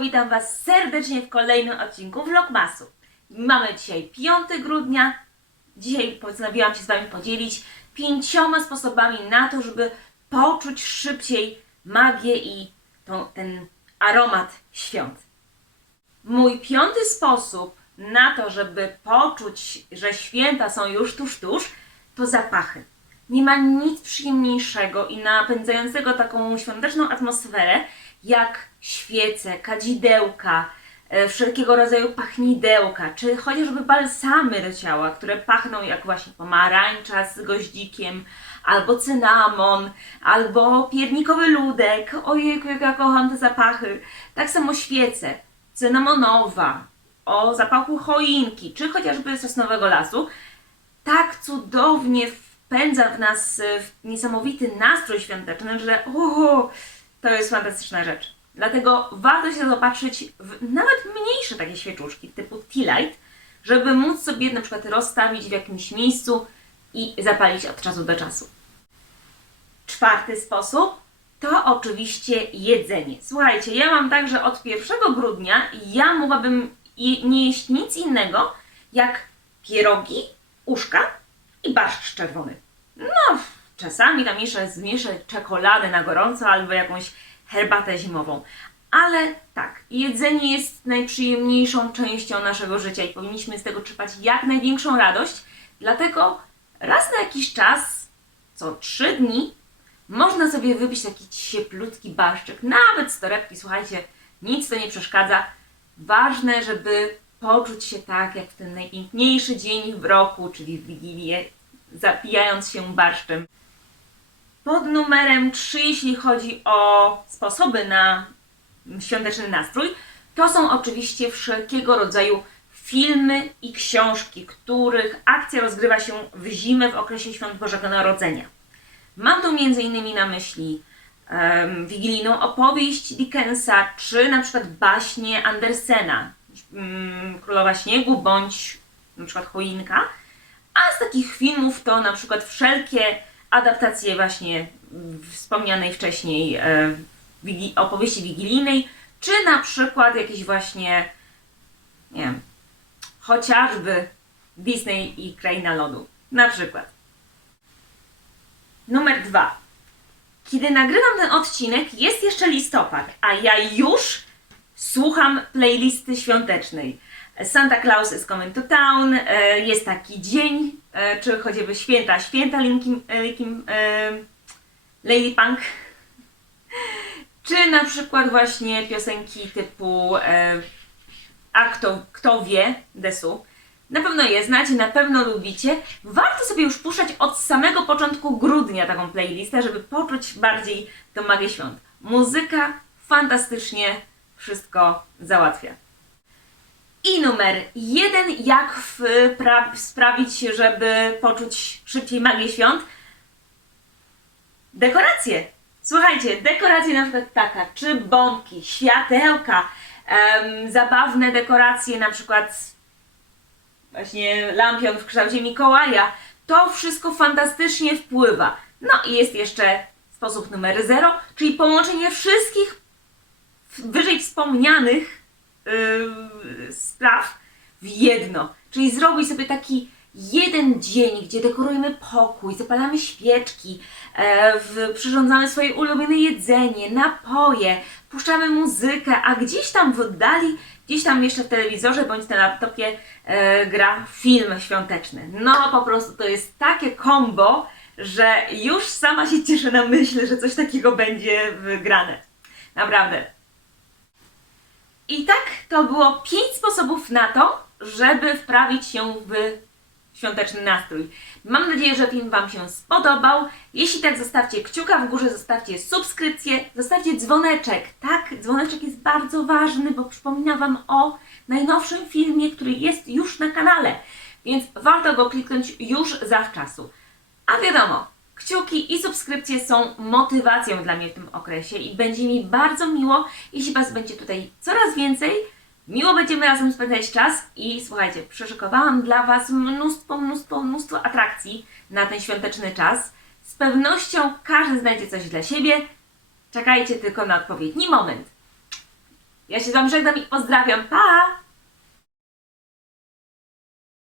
witam Was serdecznie w kolejnym odcinku Vlogmasu. Mamy dzisiaj 5 grudnia. Dzisiaj postanowiłam się z Wami podzielić pięcioma sposobami na to, żeby poczuć szybciej magię i ten aromat świąt. Mój piąty sposób na to, żeby poczuć, że święta są już tuż, tuż, to zapachy. Nie ma nic przyjemniejszego i napędzającego taką świąteczną atmosferę, jak świece, kadzidełka, e, wszelkiego rodzaju pachnidełka, czy chociażby balsamy do ciała, które pachną jak właśnie pomarańcza z goździkiem, albo cynamon, albo piernikowy ludek. Ojej, jak ja kocham te zapachy. Tak samo świece, cynamonowa, o zapachu choinki, czy chociażby sosnowego lasu, tak cudownie wpędza w nas e, w niesamowity nastrój świąteczny, że uhu, to jest fantastyczna rzecz. Dlatego warto się zaopatrzyć w nawet mniejsze takie świeczuszki typu tea light, żeby móc sobie na przykład rozstawić w jakimś miejscu i zapalić od czasu do czasu. Czwarty sposób to oczywiście jedzenie. Słuchajcie, ja mam tak, że od 1 grudnia ja mogłabym nie jeść nic innego jak pierogi, uszka i barszcz czerwony. No, czasami tam jeszcze zmieszę czekoladę na gorąco albo jakąś herbatę zimową. Ale tak, jedzenie jest najprzyjemniejszą częścią naszego życia i powinniśmy z tego czerpać jak największą radość. Dlatego raz na jakiś czas, co trzy dni, można sobie wypić taki cieplutki barszczyk, nawet z torebki, słuchajcie, nic to nie przeszkadza. Ważne, żeby poczuć się tak, jak w ten najpiękniejszy dzień w roku, czyli w Wigilię, zapijając się barszczem. Pod numerem 3, jeśli chodzi o sposoby na świąteczny nastrój, to są oczywiście wszelkiego rodzaju filmy i książki, których akcja rozgrywa się w zimę w okresie świąt Bożego Narodzenia. Mam tu m.in. na myśli em, wigilijną opowieść Dickensa, czy na przykład baśnie Andersena, mm, Królowa Śniegu, bądź na przykład Choinka. A z takich filmów to na przykład wszelkie adaptacje właśnie wspomnianej wcześniej e, opowieści wigilijnej, czy na przykład jakieś właśnie, nie wiem, chociażby Disney i Kraina Lodu. Na przykład. Numer dwa. Kiedy nagrywam ten odcinek, jest jeszcze listopad, a ja już słucham playlisty świątecznej. Santa Claus is coming to town, e, jest taki dzień, czy chociażby święta, święta Linkin, e, Linkin, e, Lady Punk, czy na przykład właśnie piosenki typu e, A kto, kto wie, Desu. Na pewno je znacie, na pewno lubicie. Warto sobie już puszczać od samego początku grudnia taką playlistę, żeby poczuć bardziej tę magię świąt. Muzyka fantastycznie wszystko załatwia. Numer jeden, jak sprawić, żeby poczuć szybciej magię świąt? Dekoracje. Słuchajcie, dekoracje na przykład taka, czy bombki, światełka, zabawne dekoracje, na przykład właśnie lampion w kształcie Mikołaja. To wszystko fantastycznie wpływa. No i jest jeszcze sposób numer zero, czyli połączenie wszystkich wyżej wspomnianych yy, spraw w jedno. Czyli zrobić sobie taki jeden dzień, gdzie dekorujemy pokój, zapalamy świeczki, e, w, przyrządzamy swoje ulubione jedzenie, napoje, puszczamy muzykę, a gdzieś tam w oddali, gdzieś tam jeszcze w telewizorze bądź na laptopie e, gra film świąteczny. No po prostu to jest takie kombo, że już sama się cieszę na myśl, że coś takiego będzie wygrane. Naprawdę. I tak to było pięć sposobów na to, żeby wprawić się w świąteczny nastrój. Mam nadzieję, że film Wam się spodobał. Jeśli tak, zostawcie kciuka w górze, zostawcie subskrypcję, zostawcie dzwoneczek. Tak, dzwoneczek jest bardzo ważny, bo przypomina Wam o najnowszym filmie, który jest już na kanale. Więc warto go kliknąć już zawczasu. A wiadomo, kciuki i subskrypcje są motywacją dla mnie w tym okresie i będzie mi bardzo miło, jeśli Was będzie tutaj coraz więcej. Miło będziemy razem spędzać czas i słuchajcie, przyszykowałam dla Was mnóstwo, mnóstwo, mnóstwo atrakcji na ten świąteczny czas. Z pewnością każdy znajdzie coś dla siebie. Czekajcie tylko na odpowiedni moment. Ja się z Wami żegnam i pozdrawiam. Pa!